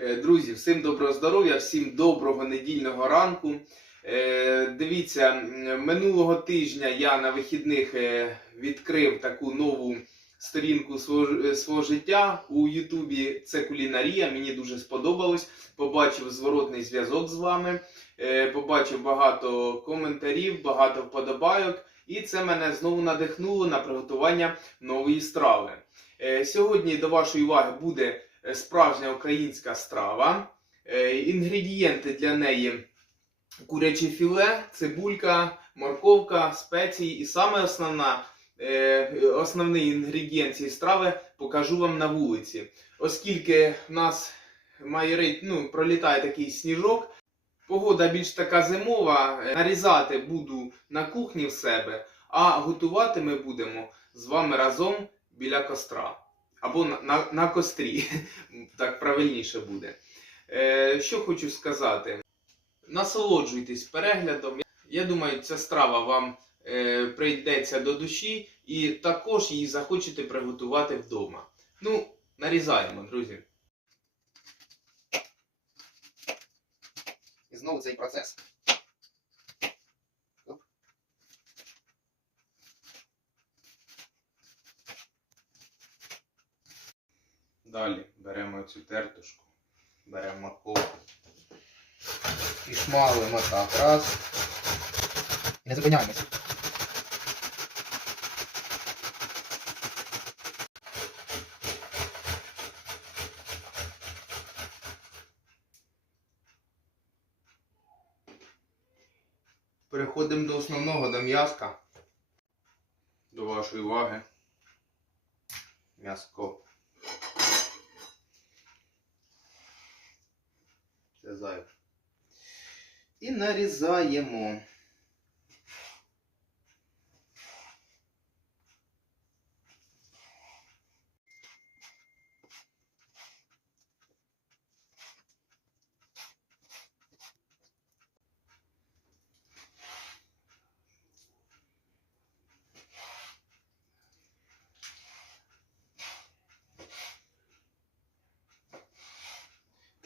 Е, Друзі, всім доброго здоров'я, всім доброго недільного ранку. Е, Дивіться, минулого тижня я на вихідних е, відкрив таку нову сторінку свого, свого життя у Ютубі. Це кулінарія. Мені дуже сподобалось. Побачив зворотний зв'язок з вами. Побачив багато коментарів, багато вподобайок. І це мене знову надихнуло на приготування нової страви. Сьогодні до вашої уваги буде справжня українська страва. Е, Інгредієнти для неї куряче філе, цибулька, морковка, спеції. І саме основна, е, основний інгредієнт цієї страви покажу вам на вулиці. Оскільки в нас має рить, ну, пролітає такий сніжок, погода більш така зимова, е, нарізати буду на кухні в себе, а готувати ми будемо з вами разом біля костра. Або на, на, на кострі, так правильніше буде. Е, що хочу сказати. Насолоджуйтесь переглядом. Я думаю, ця страва вам е, прийдеться до душі і також її захочете приготувати вдома. Ну, нарізаємо, друзі. І знову цей процес. Далі беремо цю тертушку, беремо морковку. І шмалуємо так. Раз. Не зупиняємося. Переходимо до основного, до м'яска. До вашої уваги. М'яско. Це зайве. І нарізаємо.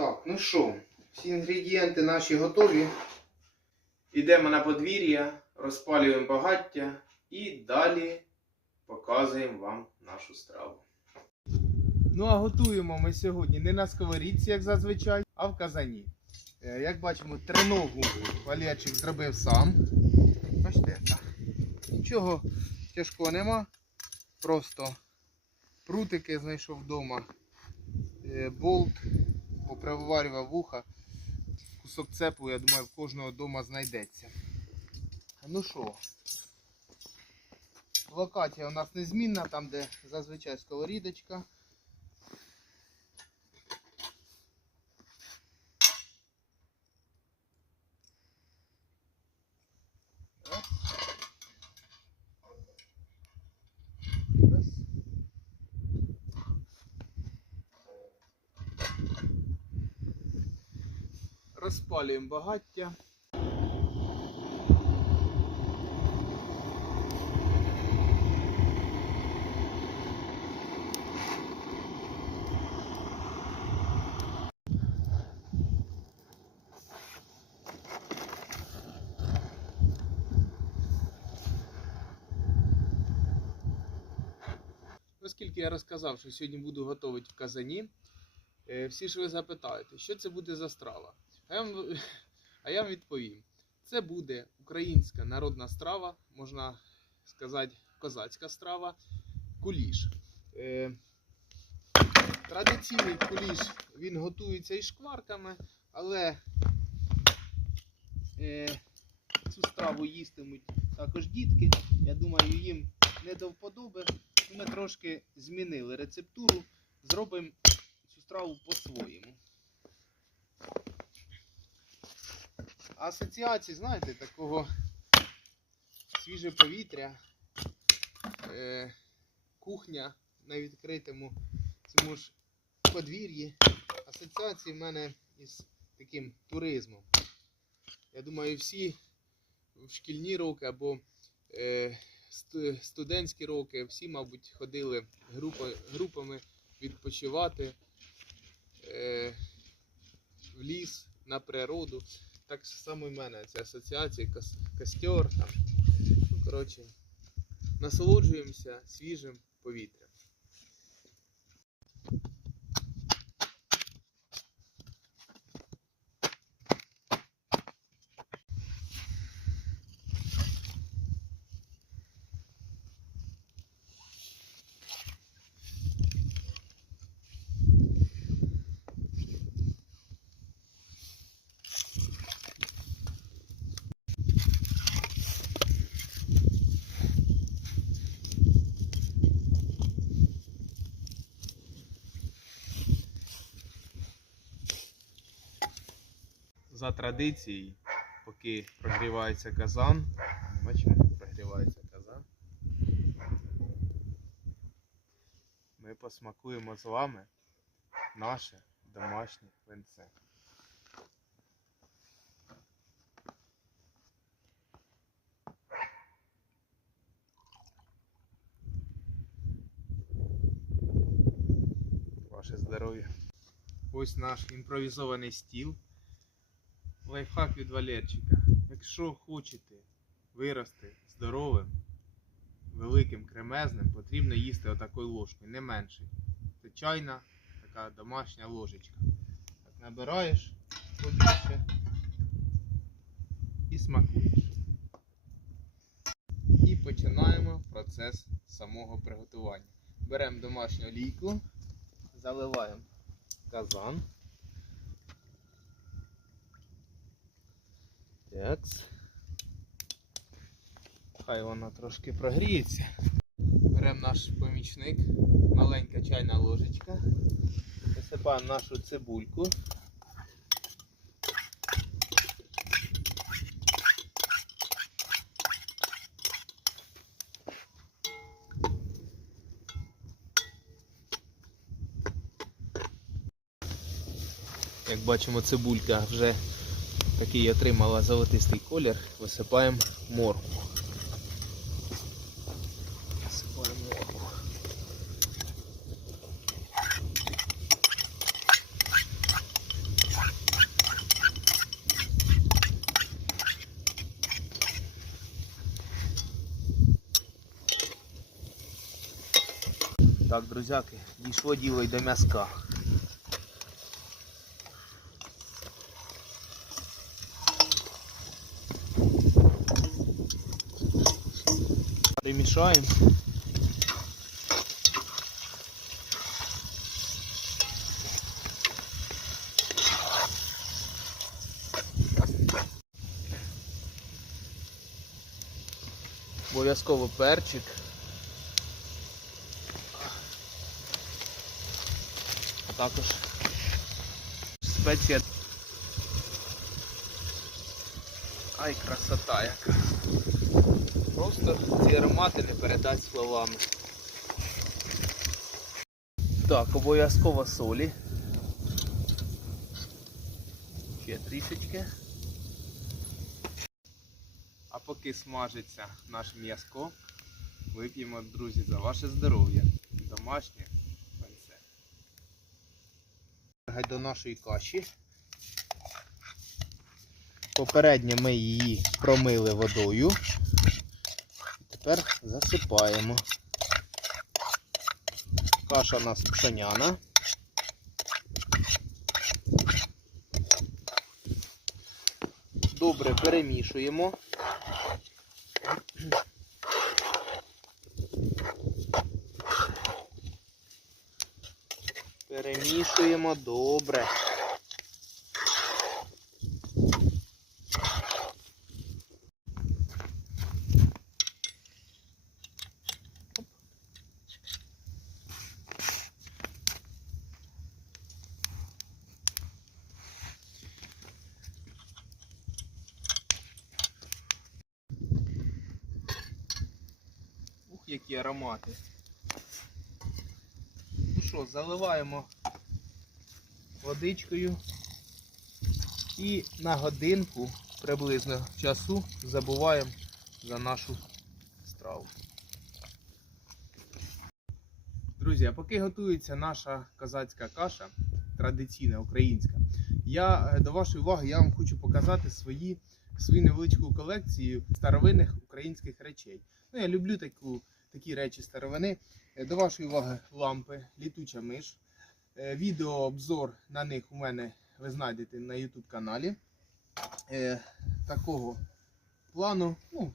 Так, ну що, всі інгредієнти наші готові. Йдемо на подвір'я, розпалюємо багаття і далі показуємо вам нашу страву. Ну а готуємо ми сьогодні не на сковорідці, як зазвичай, а в казані. Е, Як бачимо, триногу Валерчик зробив сам. Бачите, так. Нічого тяжкого нема. Просто прутики знайшов вдома, е, болт, поприварював вуха. Кусок цепу, я думаю, в кожного вдома знайдеться. Ну що, локація у нас незмінна, там де зазвичай сковорідочка. Розпалюємо багаття. Оскільки я розказав, що сьогодні буду готувати в казані, е, всі ж ви запитаєте, що це буде за страва? А я вам, а я вам відповім: це буде українська народна страва, можна сказати, козацька страва, куліш. Е, Традиційний куліш він готується із шкварками, але е, цю страву їстимуть також дітки. Я думаю, їм не до вподоби. Ми трошки змінили рецептуру, зробимо цю страву по-своєму. Асоціації, знаєте, такого свіже повітря, е, кухня на відкритому цьому ж подвір'ї. Асоціації в мене із таким туризмом. Я думаю, всі в шкільні роки або е, студентські роки, всі, мабуть, ходили група, групами відпочивати. Е, ліс, на природу. Так само і в мене це асоціація, костер. Там. Ну, коротше, насолоджуємося свіжим повітрям. За традицією, поки прогрівається казан, бачимо, прогрівається казан. Ми посмакуємо з вами наше домашнє винце. Ваше здоров'я. Ось наш імпровізований стіл. Лайфхак від Валерчика. Якщо хочете вирости здоровим, великим, кремезним, потрібно їсти отакою ложкою, не менше. Це чайна, така домашня ложечка. Так набираєш побільше і смакуєш. І починаємо процес самого приготування. Беремо домашню олійку, заливаємо казан. Такс. Хай вона трошки прогріється. Беремо наш помічник, маленька чайна ложечка. Висипаємо нашу цибульку. Як бачимо, цибулька вже такий отримала золотистий колір, висипаємо моркву. Висипаємо моркву. Так, друзяки, дійшло діло й до м'язка. Перемішаємо. Обов'язково перчик. А також спеція. Ай, красота яка. Просто ці аромати не передать словами. Так, обов'язково солі. Ще трішечки. А поки смажиться наш м'язко, вип'ємо, друзі, за ваше здоров'я. Домашнє пенце. До нашої каші. Попередньо ми її промили водою. Тепер засипаємо. Каша у нас пшеняна. Добре перемішуємо. Перемішуємо добре. Аромати. Ну що, заливаємо водичкою і на годинку приблизно часу забуваємо за нашу страву. Друзі, а поки готується наша козацька каша, традиційна українська. Я е, до вашої уваги я вам хочу показати свої, свою невеличку колекцію старовинних українських речей. Ну, я люблю таку, такі речі старовини. Е, До вашої уваги лампи, літуча миш. Е, Відеообзор на них у мене ви знайдете на YouTube каналі. Е, такого плану. Ну,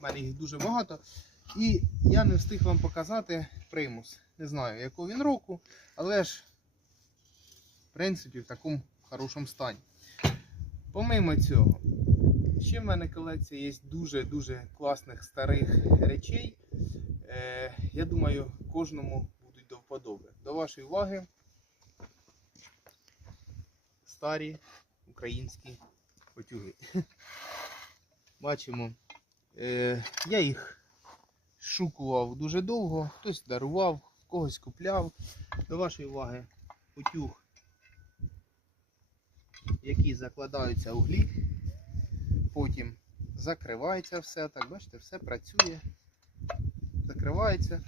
в мене їх дуже багато. І я не встиг вам показати примус. Не знаю, якого він року, але ж, в принципі, в такому хорошому стані. Помимо цього, ще в мене колекція є дуже-дуже класних старих речей. Е, я думаю, кожному будуть до вподоби. До вашої уваги. Старі українські потюги. Бачимо, е, я їх шукував дуже довго, хтось дарував, когось купляв. До вашої уваги утюг, який закладаються углі, потім закривається все, так бачите, все працює, закривається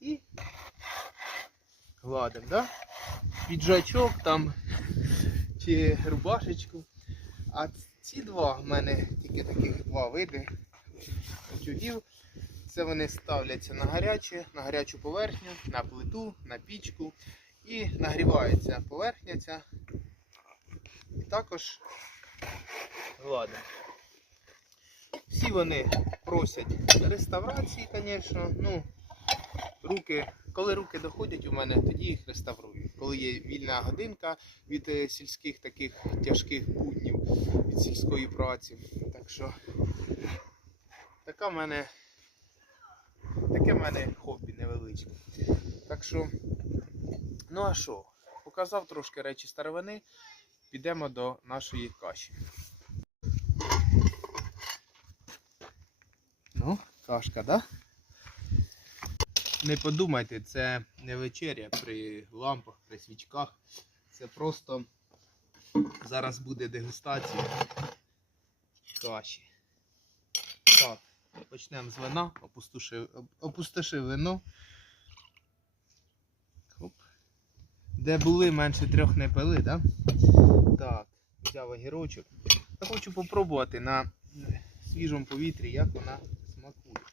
і гладимо, да? піджачок там чи рубашечку. А ці два в мене тільки таких два види утюгів. Це вони ставляться на гаряче, на гарячу поверхню, на плиту, на пічку і нагрівається поверхня ця. І також гладимо. Всі вони просять реставрації, звісно. Ну, руки, коли руки доходять у мене, тоді їх реставрую. Коли є вільна годинка від е, сільських таких тяжких буднів, від сільської праці. Так що така в мене Таке в мене хобі невеличке. Так що, ну а що? Показав трошки речі старовини. Підемо до нашої каші. Ну, кашка, да? Не подумайте, це не вечеря при лампах, при свічках. Це просто зараз буде дегустація каші. Так. Почнемо з вина, опустошив, опустошив вино. Хоп. Де були, менше трьох не пили, да? Так, взяв огірочок. Я хочу попробувати на свіжому повітрі, як вона смакує.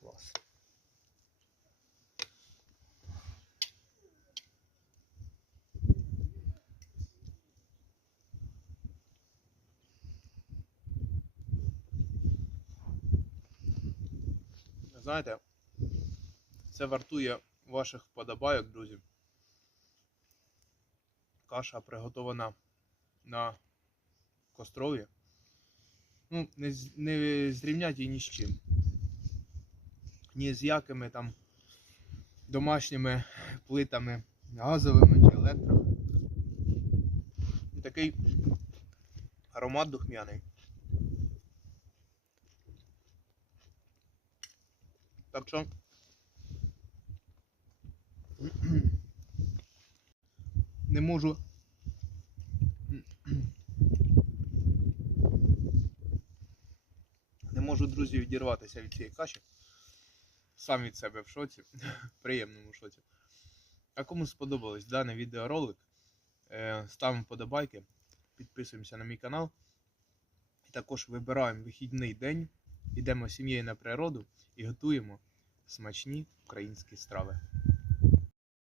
Клас. Знаєте, це вартує ваших вподобайок, друзі. Каша приготована на кострові. Ну, не, не зрівнять її ні з чим. Ні з якими там домашніми плитами, газовими чи електро. Такий аромат духмяний. Так що. Не можу. Не можу, друзі, відірватися від цієї каші. Сам від себе в шоці. Приємному шоці. А кому сподобалось даний відеоролик, е, ставимо подобайки, підписуємося на мій канал. І також вибираємо вихідний день, йдемо сім'єю на природу і готуємо смачні українські страви.